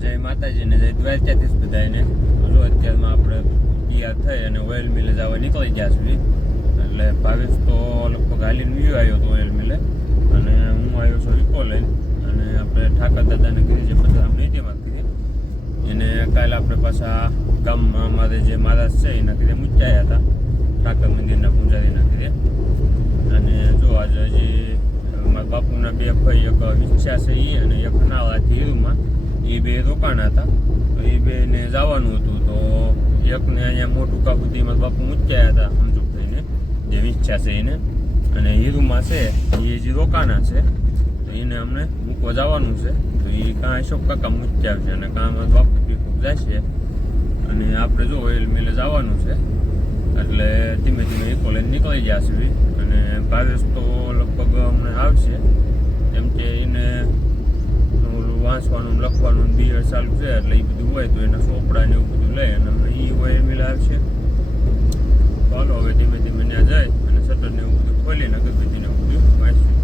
જય માતાજી ને જય દ્વારકાધીશ બધાને. જો અત્યારમાં આપણે તૈયાર થઈ અને ઓઇલ મિલે જવા નીકળી ગયા છીએ. એટલે ભાવેશ તો લગભગ હાલીને વ્યૂ આવ્યો હતો ઓઇલ મિલે અને હું આવ્યો છું ઇકો લઈને. અને આપણે ઠાકર દાદાને કીધી જે બધા આપણે એટીએમાં કીધી એને કાલે આપણે પાછા ગામમાં અમારે જે મહારાજ છે એના કીધે મૂક્યા હતા ઠાકર મંદિરના પૂજારીના કીધે. અને જો આજે હજી મારા બાપુના બે ભાઈ એક વિચ્છા છે એ અને એક નાવાથી હીરુમાં એ બે રોકાણા હતા. તો એ બેને જવાનું હતું. તો એકને અહીંયા મોટું કા સુધીમાં બાપુ મૂક્યા હતા સમજુભાઈને જે વિચ્છા છે એને, અને હીરુમાં છે એ જે રોકાણા છે તો એને અમને મૂકવા જવાનું છે. તો એ કાં અશોક કાકા મૂક્યા છે અને કાં અમારા બાપુ પીકું જશે. અને આપણે જો ઓઇલ મિલે જવાનું છે એટલે ધીમે ધીમે ઇકો લઈને નીકળી જશે. અને ભાવેશ તો લગભગ અમને આવશે કેમ કે એને વાંચવાનું લખવાનું બીએડ ચાલુ છે એટલે એ બધું હોય તો એના ચોપડા ને એવું બધું લે અને એ ઓઇલ મિલ આવશે. તો હાલો હવે ધીમે ધીમે ત્યાં જાય અને શટર ને એવું બધું ખોલીને અગરબત્તીને એવું બધું વાંચશું.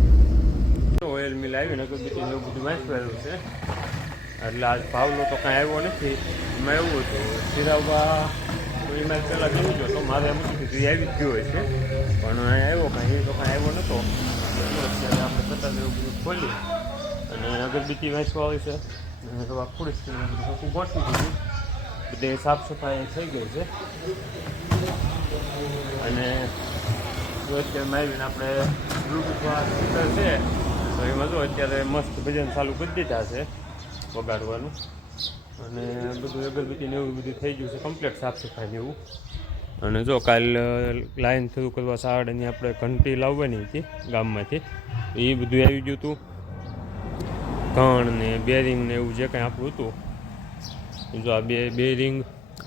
ઓઇલ મિલ આવીને અગરબત્તીને એવું બધું વાંચવાનું છે. એટલે આજ ભાવનો તો કાંઈ આવ્યો નથી. એમાં એવું હતું સિરાવવા એમાં પહેલાં કેવું જો તો મારે એમ કીધું એ આવી જ ગયો હોય છે પણ અહીંયા આવ્યો કાંઈ એ તો કાંઈ આવ્યો નહોતો. અત્યારે આપણે શટર ને એવું બધું ખોલી અને અગરબત્તી વાંચવા આવી છે અને થોડા ખુરશ બધું ગોઠવી દીધું. બધે સાફ સફાઈ થઈ ગઈ છે. અને અત્યારમાં આવીને આપણે બ્લુટૂથ સ્પીકર છે તો એમાં જો અત્યારે મસ્ત ભજન ચાલુ કરી દીધા છે વગાડવાનું. અને બધું અગરબત્તીને એવું બધું થઈ ગયું છે કમ્પ્લીટ સાફ સફાઈને એવું. અને જો કાલ લાઈન શરૂ કરવા સાડાની આપણે ઘંટી લાવવાની હતી ગામમાંથી એ બધું આવી ગયું હતું. કણ ને બેરિંગ ને એવું જે કાંઈ આપણું હતું જો આ બેરિંગ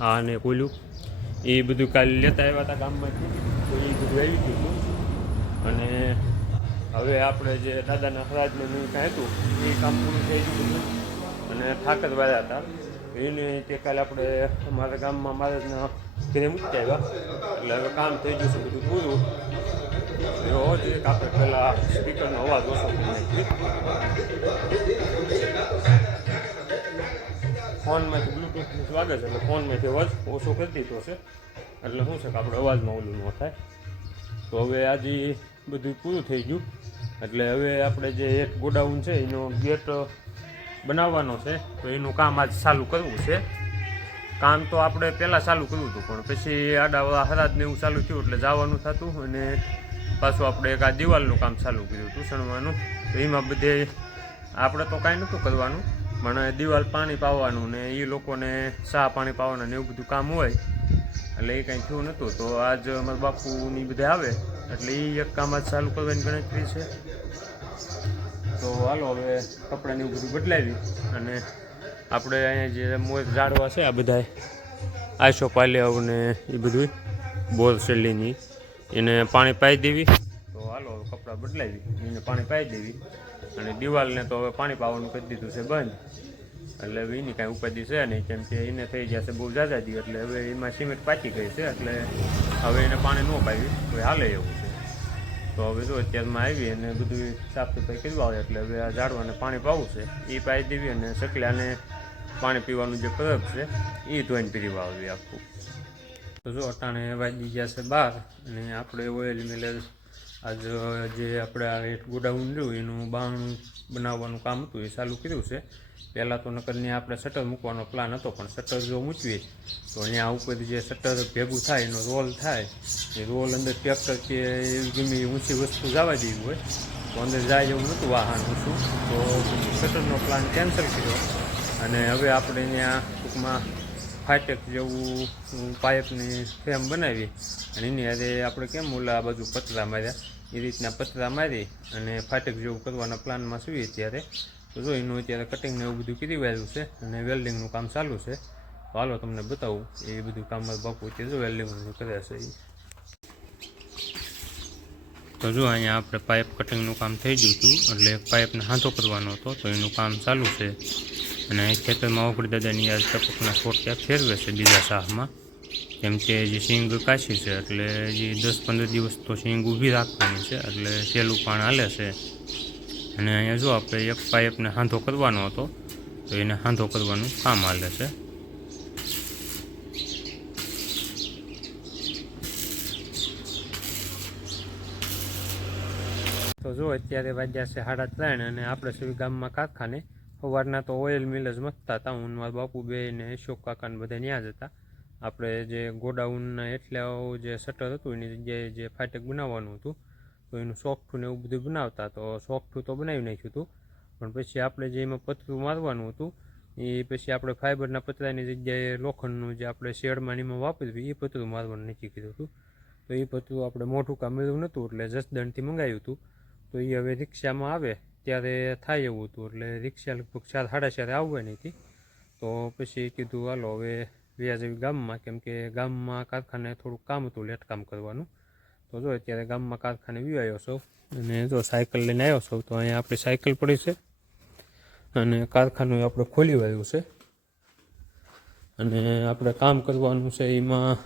આ ને કોલ્યું એ બધું કાલે લેતા આવ્યા હતા ગામમાંથી તો એ બધું આવી ગયું હતું. અને હવે આપણે જે દાદાના હરાજને કાંઈ હતું એ કામ પૂરું થઈ ગયું હતું. અને ઠાકર વાળા હતા એને તે કાલે આપણે અમારા ગામમાં મહારાજના ઘરે મૂકી આવ્યા એટલે હવે કામ થઈ ગયું છે બધું પૂરું. એવો જોઈએ કે આપણે પહેલાં સ્પીકરનો અવાજ ઓછો કરી નાખીએ. ફોનમાંથી બ્લુટૂથ વાગે છે એટલે ફોનમાંથી અવાજ ઓછો કરી દીધો છે એટલે શું છે કે આપણે અવાજમાં ઓલું ન થાય. તો હવે આજે બધું પૂરું થઈ ગયું એટલે હવે આપણે જે એક ગોડાઉન છે એનો ગેટ બનાવવાનો છે તો એનું કામ આજ ચાલુ કરવું છે. કામ તો આપણે પહેલાં ચાલુ કર્યું હતું પણ પછી આડાવાળા હરાજને એવું ચાલુ થયું એટલે જવાનું થતું. અને પાછું આપણે એક આ દિવાલનું કામ ચાલુ કર્યું હતું સણવાનું. તો એમાં બધે આપણે તો કાંઈ નહોતું કરવાનું પણ દિવાલ પાણી પાવાનું ને એ લોકોને ચા પાણી પાવાના ને એવું બધું કામ હોય એટલે એ કાંઈ થયું નહોતું. તો આજ અમારા બાપુની બધે આવે એટલે એ એક કામ આજ ચાલુ કરવાની ગણતરી છે. તો હાલો હવે કપડાને એવું બધું બદલાવી અને આપણે અહીંયા જે મોર ઝાડવા છે આ બધા આઈસો પાલ્યાવ ને એ બધું બોર શેલીની એને પાણી પાઈ દેવી. તો હાલો હવે કપડાં બદલાવી એને પાણી પાઈ દેવી. અને દિવાલને તો હવે પાણી પાવાનું કરી દીધું છે બંધ એટલે હવે એની કાંઈ ઉપાધિ છે નહીં કેમ કે એને થઈ જશે બહુ ઝાઝા દી એટલે હવે એમાં સિમેન્ટ પાકી ગઈ છે એટલે હવે એને પાણી ન પાવી તો હાલે એવું છે. તો હવે જો અત્યારમાં આવી અને બધું સાફ સફાઈ કરવા આવે એટલે હવે આ ઝાડવાને પાણી પાવું છે એ પાઈ દેવી. અને સકલાને પાણી પીવાનું જે પરબ છે એ ધોઈને પીવા આવી આખું. તો જો અટાણે વાગી ગયા છે 12 અને આપણે ઓઇલ મિલે આજ જે આપણે આ એક ગોડાઉન રહ્યું એનું બારણું બનાવવાનું કામ હતું એ ચાલુ કર્યું છે. પહેલાં તો નકરની આપણે શટર મૂકવાનો પ્લાન હતો પણ શટર જો મૂકીએ તો અહીંયા ઉપર જે શટર ભેગું થાય એનો રોલ થાય એ રોલ અંદર ટ્રેક્ટર કે એવી ગમે ઊંચી વસ્તુ જવા દેવી હોય તો અંદર જાય એવું નહોતું વાહન ઊંચું. તો શટરનો પ્લાન કેન્સલ કર્યો અને હવે આપણે અહીંયા ટૂંકમાં ફાટેક જેવું પાઇપની ફ્રેમ બનાવી અને એની હારે આપણે કેમ ઓલા બાજુ પતરા માર્યા એ રીતના પતરા મારી અને ફાટેક જેવું કરવાના પ્લાનમાં છીએ ત્યારે. તો જો એનું અત્યારે કટિંગને એવું બધું કરી વાળ્યું છે અને વેલ્ડિંગનું કામ ચાલુ છે. તો હાલો તમને બતાવું એ બધું કામ મારા બાપુ અત્યારે જો વેલ્ડિંગનું કરે છે એ. તો જો અહીંયા આપણે પાઇપ કટિંગનું કામ થઈ ગયું હતું એટલે પાઇપને હાંધો કરવાનો હતો તો એનું કામ ચાલુ છે. અને ખેતરમાં ઓગળી દાદાની આ ટપકના છોડ ત્યાં ફેરવે છે બીજા શાહમાં કેમ કે જે સિંગ કાશી છે એટલે જે 10-15 દિવસ તો સિંગ ઊભી રાખવાની છે એટલે સહેલું પાણ હાલે છે. અને અહીંયા જો આપણે એક પાઇપને હાંધો કરવાનો હતો તો એને હાંધો કરવાનું કામ હાલે છે. તો જો અત્યારે વાગ્યા છે 3:30 અને આપણે સુધી ગામમાં કારખાને. સવારના તો ઓઇલ મિલ જ મથતા હતા. હું મારા બાપુ બે ને અશોક કાકાને બધા ત્યાં જ હતા. આપણે જે ગોડાઉનના એટલે જે શટર હતું એની જગ્યાએ જે ફાટક બનાવવાનું હતું તો એનું સોફ્ટું ને એવું બધું બનાવતા. તો સોફ્ટું તો બનાવી નાખ્યું હતું, પણ પછી આપણે જે એમાં પતરું મારવાનું હતું એ પછી આપણે ફાઈબરના પતરાની જગ્યાએ લોખંડનું જે આપણે શેડમાં એમાં વાપર્યું એ પતરું મારવાનું નક્કી કર્યું હતું. તો એ પતરું આપણે મોટું કામ મેળવું નહોતું એટલે જસદણથી મંગાવ્યું હતું. તો એ હવે રિક્ષામાં આવે ત્યારે થાય એવું હતું, એટલે રિક્ષા લગભગ 4 સાડા 4 આવવાની હતી. તો પછી કીધું હાલો હવે વ્યાજ એવી ગામમાં, કેમ કે ગામમાં કારખાને થોડુંક કામ હતું, લેટ કામ કરવાનું. તો જો અત્યારે ગામમાં કારખાને વ્યુ આવ્યો છો અને જો સાયકલ લઈને આવ્યો છો. તો અહીંયા આપણી સાયકલ પડી છે અને કારખાનું આપણે ખોલી વાળ્યું છે અને આપણે કામ કરવાનું છે. એમાં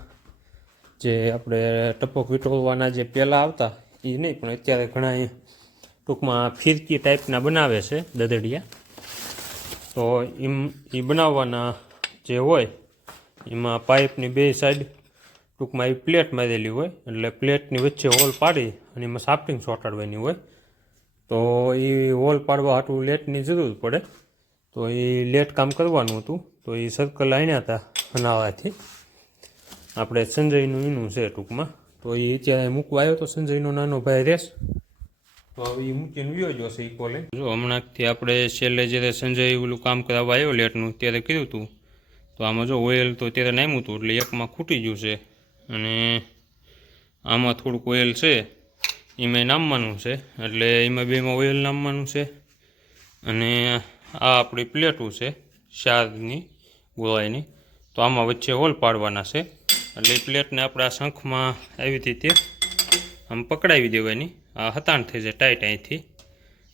જે આપણે ટપક વીંટળવાના જે પહેલાં આવતા એ નહીં, પણ અત્યારે ઘણા ટૂંકમાં ફિરકી ટાઈપના બનાવે છે દદડિયા. તો એ બનાવવાના જે હોય એમાં પાઇપની બે સાઈડ ટૂંકમાં એ પ્લેટ મારેલી હોય, એટલે પ્લેટની વચ્ચે હોલ પાડી અને એમાં સાફ્ટિંગ ચોંટાડવાની હોય. તો એ હોલ પાડવા હાટું લેટની જરૂર પડે. તો એ લેટ કામ કરવાનું હતું. તો એ સર્કલ આણ્યા હતા બનાવવાથી. આપણે સંજયનું એનું છે ટૂંકમાં. તો એ અત્યારે મૂકવા આવ્યો તો સંજયનો નાનો ભાઈ રેસ. તો હવે એ મૂકીને વ્યો ગયો છે ઇકોલે. જો હમણાંથી આપણે છેલ્લે જ્યારે સંજય ઓલું કામ કરાવવા આવ્યો લેટનું ત્યારે કીધું હતું. તો આમાં જો ઓઇલ તો ત્યારે નામ્યું હતું એટલે એકમાં ખૂટી ગયું છે અને આમાં થોડુંક ઓઇલ છે એમાં નામવાનું છે, એટલે એમાં બેમાં ઓઇલ નામવાનું છે. અને આ આપણી પ્લેટું છે 4ની ગોળાઈની. તો આમાં વચ્ચે હોલ પાડવાના છે, એટલે એ પ્લેટને આપણે આ શંખમાં આવી રીતે આમ પકડાવી દેવાની. આ હતાણ થઈ જાય ટાઈટ અહીંથી,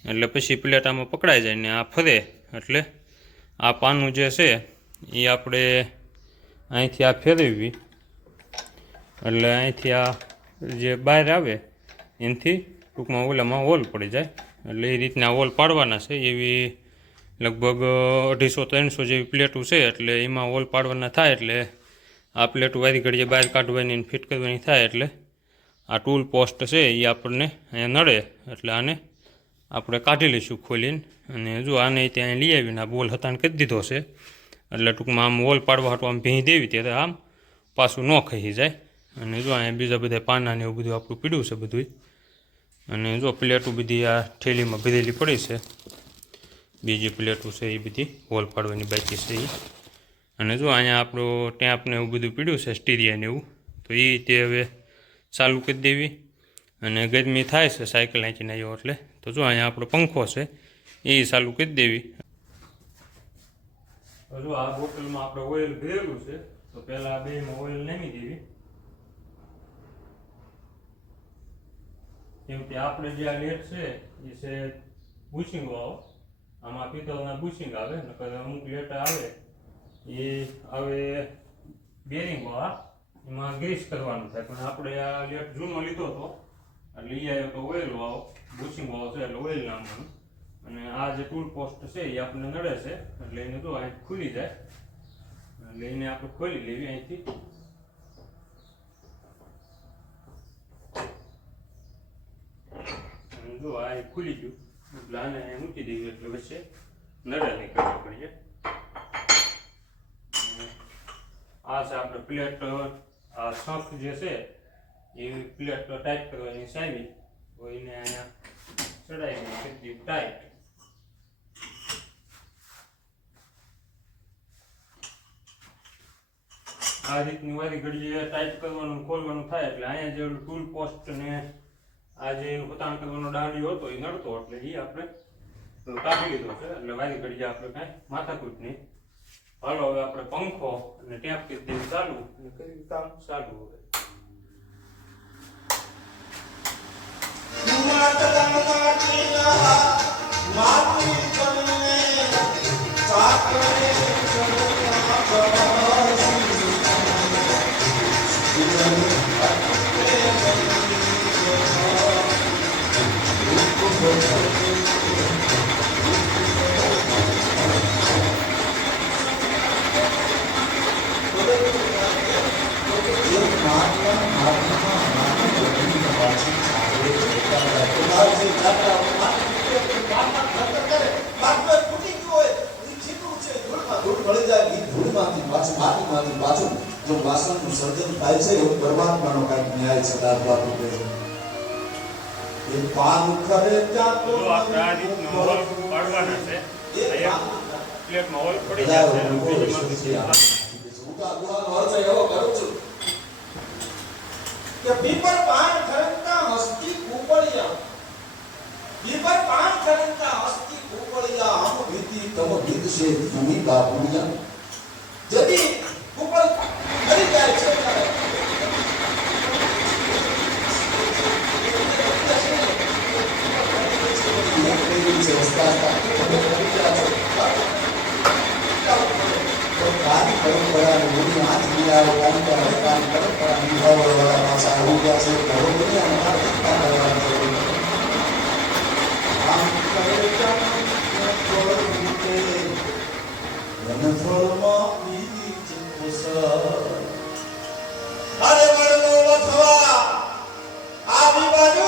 એટલે પછી પ્લેટ આમાં પકડાઈ જાય ને આ ફરે. એટલે આ પાનું જે છે એ આપણે અહીંથી આ ફેરવવી, એટલે અહીંથી આ જે બહાર આવે એનાથી ટૂંકમાં ઓલામાં હોલ પડી જાય. એટલે એ રીતના હોલ પાડવાના છે. એવી લગભગ 250-300 જેવી પ્લેટું છે, એટલે એમાં હોલ પાડવાના થાય. એટલે આ પ્લેટું વારી ઘડીએ બહાર કાઢવાની ફિટ કરવાની થાય. એટલે આ ટૂલ પોસ્ટ છે એ આપણને અહીંયા નડે, એટલે આને આપણે કાઢી લઈશું ખોલીને. અને જો આને ત્યાં લઈ આવીને આ બોલ હતાણ કરી દીધો છે, એટલે ટૂંકમાં આમ હોલ પાડવા હાટું આમ ભીંઈ દેવી ત્યારે આમ પાછું ન ખસી જાય. અને જો અહીંયા બીજા બધા પાના ને એવું બધું આપણું પીડ્યું છે બધું. અને જો પ્લેટું બધી આ થેલીમાં ભરેલી પડી છે. બીજી પ્લેટું છે એ બધી હોલ પાડવાની બાકી છે એ. અને જો અહીંયા આપણું ટેપને એવું બધું પીડ્યું છે સ્ટીરિયાને એવું. તો એ તે હવે ચાલુ કરી દેવી. અને ગરમી થાય છે સાયકલ નાખીને આવ્યો એટલે. તો જો અહીંયા આપણો પંખો છે એ ચાલુ કરી દેવી. તો જો આ બોટલમાં આપણે ઓઇલ ભરેલું છે, તો પહેલાં આ બેમાં ઓઇલ નાખી દેવી. કેમ કે આપણે જે આ લેટ છે એ છે બુશિંગ વાળો. આમાં પિત્તળના બુશિંગ આવે, નકર અમુક લેટ આવે એ આવે બેરિંગ વાળા, એમાં ગ્રીસ કરવાનું થાય. પણ આપણે આ લેટ જૂનો લીધો હતો એટલે એ આવ્યો તો ઓઇલ વાળો, બુશિંગ વાળો છે એટલે ઓઇલ નામવાનું. અને આ જે ટૂલ પોસ્ટ છે એ આપણને નડે છે, એટલે એને જો અહીં ખુલી જાય, એટલે એને આપણે ખોલી લેવી અહીંથી. જો આ ખુલી ગયું એટલે આને મૂકી દેવી, એટલે વચ્ચે નડે નહીં કરવી પડીએ. આ છે આપણે પ્લેટ, આ શંખ જે છે એ પ્લેટ ટાઈટ કરવાની સાવી. તો એને અહીંયા ચડાવીને કરી દીધું ટાઈટ. આ રીતની વારી ઘડીએ ટાઈટ કરવાનું ખોલવાનું થાય. એટલે અહીંયા જે ટૂલ પોસ્ટ ને આ જે ઉતાણ કરવાનો દાંડીયો હતો એ નડતો, એટલે એ આપણે કાઢી લીધો છે. એટલે વારી ઘડીએ આપણે કાંઈ માથાકૂટ નહીં. હાલો હવે આપણે પંખો અને ટેપ કરી દેવી ચાલુ અને કરી કામ ચાલુ. હવે ધૂળ મળી જાય એ ધૂળમાંથી પાછું માટીમાંથી પાછું જો વાસણનું સર્જન થાય છે એવું પરમાત્માનો કાંઈક ન્યાય છે. દાદા રૂપે એ પાન ખરે ત્યાં તો આપણે આ રીતનો હોલ પાડવાના છે. પ્લેટમાં હોલ પડી જશે. કે પીપર પાન ખરંતા હસ્તી કુપળિયા પીપર પાન ખરંતા હસ્તી કુપળિયા હમ ભીતિ તમ ભીત સે ભૂમિ બાપુડિયા જદી કુપળ કરી જાય છે પરંપરા મૂડી હાથ મિલાવો કામ પરંપરા નિભાવવાળા પાછા આવી ગયા છે ઘણો દુનિયા અરે વડલો લથવા આવી બાજુ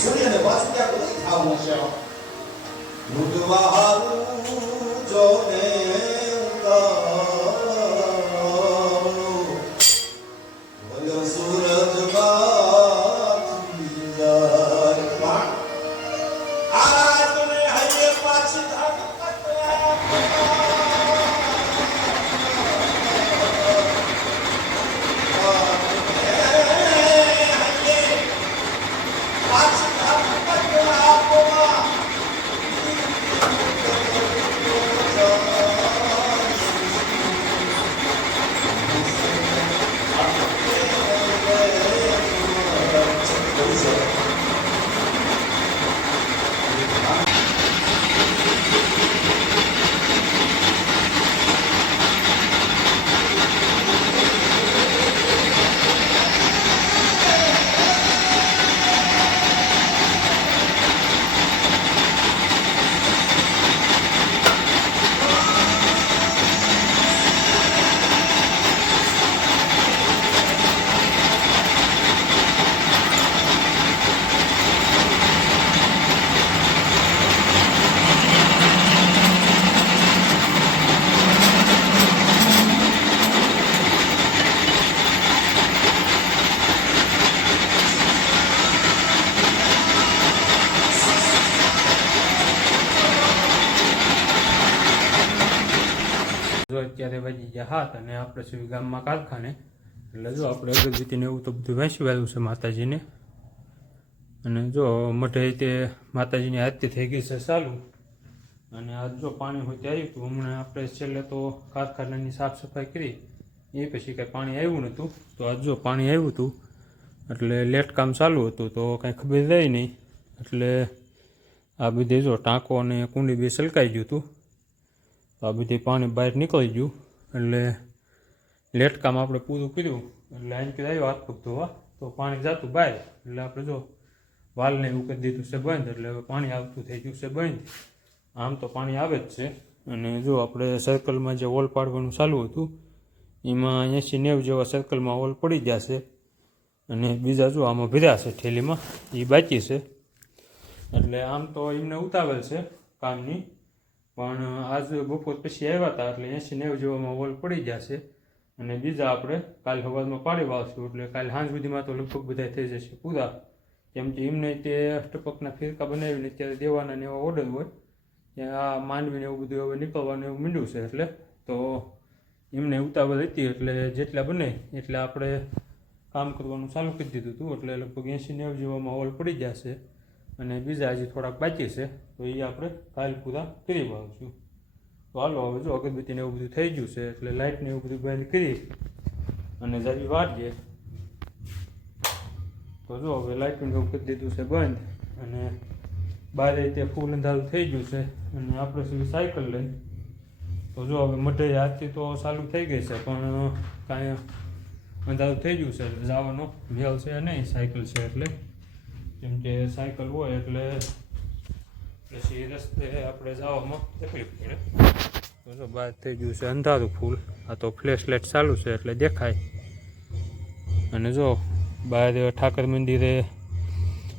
સૂર્યને પાછું ક્યાં બધું ખાવું છે લૂટવા હારું જોને બોલો સૂરજ બાથી જાય પણ આજ ને હૈયે પાછી ધાક અત્યારે વાગી ગયા હાથ અને આપણે સુધી ગામમાં કારખાને એટલે જો આપણે અગરબત્તીને એવું તો બધું વહેંચવાયેલું છે માતાજીને. અને જો મઢે તે માતાજીની આરતી થઈ ગઈ છે ચાલુ. અને આજ જો પાણી હોય તે આવ્યું હતું. હમણાં આપણે છેલ્લે તો કારખાનાની સાફ સફાઈ કરી એ પછી કાંઈ પાણી આવ્યું નહોતું. તો આજ જો પાણી આવ્યું હતું એટલે લેટ કામ ચાલુ હતું તો કાંઈ ખબર રહી નહીં. એટલે આ બધી જો ટાંકો અને કુંડી બી સલકાઈ ગયું હતું. તો આ બધી પાણી બહાર નીકળી ગયું એટલે લેટ કામ આપણે પૂરું કર્યું. એટલે અહીંથી આવ્યો હાથ પગ ધોવા તો પાણી જતું બહાર. એટલે આપણે જો વાલને એવું કરી દીધું છે બંધ. એટલે હવે પાણી આવતું થઈ ગયું છે બંધ. આમ તો પાણી આવે જ છે. અને જો આપણે સર્કલમાં જે હોલ પાડવાનું ચાલુ હતું એમાં 80-90 જેવા સર્કલમાં હોલ પડી ગયા છે. અને બીજા જો આમાં ભર્યા છે થેલીમાં એ બાકી છે. એટલે આમ તો એમને ઉતાવળ છે કામની. પણ આજ બપોર પછી આવ્યા હતા એટલે 80-90 જેવામાં હોલ પડી ગયા છે. અને બીજા આપણે કાલ સવારમાં પાડી વાવશું. એટલે કાલ સાંજ સુધીમાં તો લગભગ બધા થઈ જશે પૂરા. કેમ કે એમને તે અષ્ટપકના ફિરકા બનાવીને અત્યારે દેવાના ને એવા ઓર્ડર હોય ત્યાં આ માંડવીને એવું બધું હવે નીકળવાનું એવું મીંડ્યું છે. એટલે તો એમને ઉતાવળ હતી એટલે જેટલા બને એટલે આપણે કામ કરવાનું ચાલુ કરી દીધું હતું. એટલે લગભગ 80-90 જેવામાં હોલ પડી ગયા છે. અને બીજા હજી થોડાક બાકી છે તો એ આપણે કાલ પૂરા કરી વાવશું. તો હાલો હવે જો અગરબત્તીને એવું બધું થઈ ગયું છે એટલે લાઇટને એવું બધું બંધ કરી અને જરી વાળીએ તો જો હવે લાઇટિંગ એવું કરી દીધું છે બંધ અને બારે તે ફૂલ અંધારું થઈ ગયું છે અને આપણે સુધી સાયકલ લઈ તો જો હવે મઢે આજથી તો ચાલુ થઈ ગઈ છે પણ કાંઈ અંધારું થઈ ગયું છે એટલે જવાનો મેળ છે નહીં સાયકલ છે એટલે કેમ કે સાયકલ હોય એટલે પછી રસ્તે આપણે જવામાં તકલીફ પડે તો જો બહાર થઈ ગયું છે અંધારું ફૂલ આ તો ફ્લેશ લાઇટ ચાલુ છે એટલે દેખાય અને જો બહાર ઠાકર મંદિરે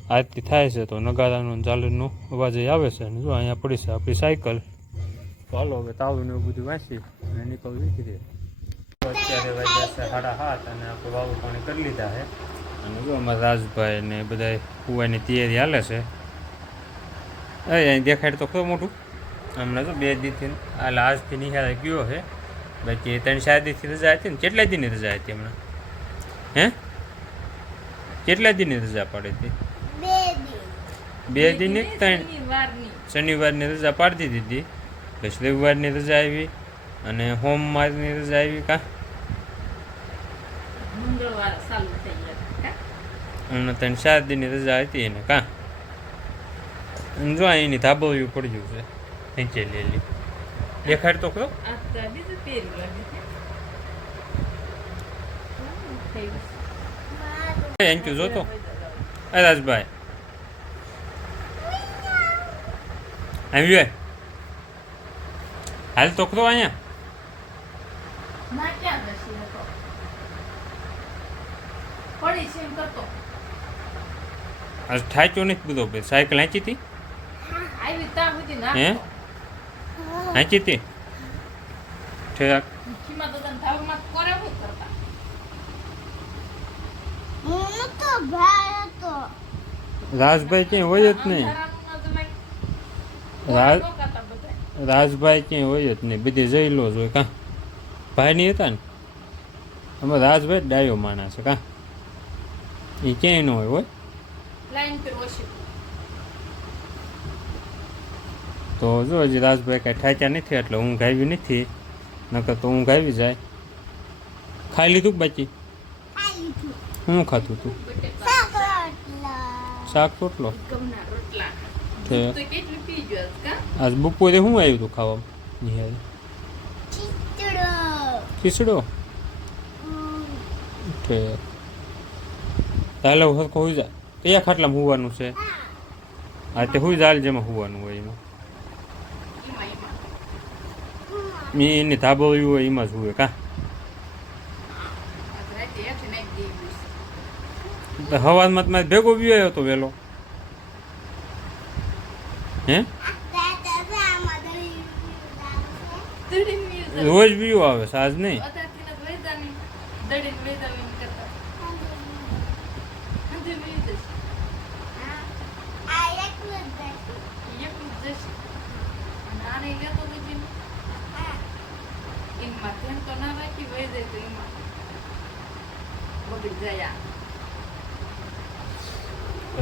આરતી થાય છે તો નગારાનો ઝાલરનો અવાજ આવે છે અને જો અહીંયા પડી છે આપણી સાયકલ તો હાલો હવે તાવું ને એવું બધું વાંચી અને નીકળવી કીધી અત્યારે વાગ્યા છે 7:30 અને આપણે વાવું પાણી કરી લીધા છે અને જો અમારા રાજભાઈ ને બધા કુવાની તૈયારી હાલે છે અહીં દેખાડ તો ખરો મોટું હમણાં તો 2 દીથી હાલ આજથી નિહાળે ગયો છે બાકી 3-4 દીથી રજા હતી ને કેટલા દીની રજા હતી હમણાં હે કેટલા દીની રજા પાડી હતી 2 દીની 3 શનિવારની રજા પાડી દીધી પછી રવિવારની રજા આવી અને સોમવારની રજા આવી કા અને 3-4 દીની રજા હતી એને કા જો એની ધાબોયું પડી ગયું છે નીચે લેલી દેખાડ તો ખરો થેન્ક યુ જોતો રાજભાઈ આવ્યું હાલ તો ખરો અહીંયા આજ થાચ્યો નથી બધો ભાઈ સાયકલ હાંચી હતી હે હાંચી હતી ઠેક રાજભાઈ ક્યાંય હોય જ નહીં રાજભાઈ ક્યાંય હોય જ નહીં બધી જઈ લો જ હોય કાં ભાઈ નહીં હતા ને અમે રાજભાઈ ડાયો માણસ છે કાં એ ક્યાંય ન હોય તો જો હજી રાજભાઈ કાંઈ ઠાક્યા નથી એટલે ઊંઘ આવી નથી નકર તો ઊંઘ આવી જાય ખાઈ લીધું બાકી શું ખાતું તું શાક રોટલો આજ બપોરે શું આવ્યું હતું ખાવામાં ખીચડો તાલે સરખો હોઈ જાય કયા ખાટલામાં હોવાનું છે હા તે હોઈ જાય જેમાં હોવાનું હોય એમાં એની ધાબોયું હોય એમાં જ હોય કા હવામાં તમારે ભેગો બી આવ્યો હતો વહેલો હે રોજ બીયો આવે સાજ નહીં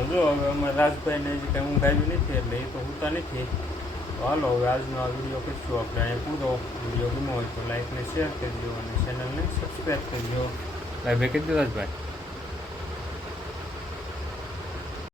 જો હવે અમારા રાજભાઈને હજી કંઈ ઊંઘ આવી નથી એટલે એ તો હોતા નથી તો હાલો હવે આજનો આ વિડીયો કરીશું આપણે અહીંયા પૂરો વિડીયો ગમ્યો હોય તો લાઈક ને શેર કરજો અને ચેનલને સબસ્ક્રાઈબ કરજો ભાઈ ભાઈ કહી દો રાજભાઈ